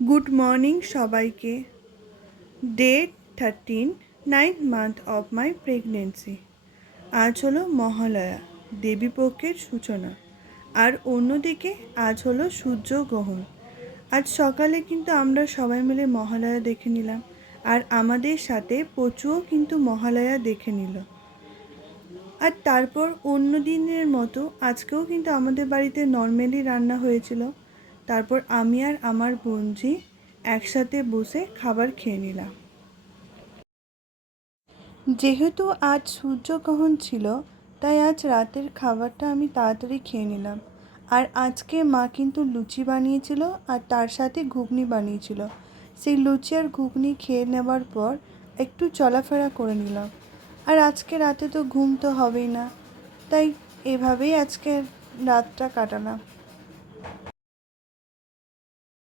Good morning সবাইকে। Day 13, 9th month of my pregnancy. আজ হলো মহালয়া, দেবীপক্ষের সূচনা। আর অন্যদিকে আজ হলো সূর্যগ্রহণ। আজ সকালে কিন্তু আমরা সবাই মিলে মহালয়া দেখে নিলাম, আর আমাদের সাথে পচুও কিন্তু মহালয়া দেখে নিল। আর তারপর অন্য দিনের মতো আজকেও কিন্তু আমাদের বাড়িতে নর্মালি রান্না হয়েছিল। তারপর আমি আর আমার বোনঝি একসাথে বসে খাবার খেয়ে নিলাম। যেহেতু আজ সূর্যগ্রহণ ছিল, তাই আজ রাতের খাবারটা আমি তাড়াতাড়ি খেয়ে নিলাম। আর আজকে মা কিন্তু লুচি বানিয়েছিল আর তার সাথে ঘুগনি বানিয়েছিল। সেই লুচি আর ঘুগনি খেয়ে নেবার পর একটু চলাফেরা করে নিলাম। আর আজকে রাতে তো ঘুম তো হবেই না, তাই এভাবেই আজকে রাতটা কাটালাম।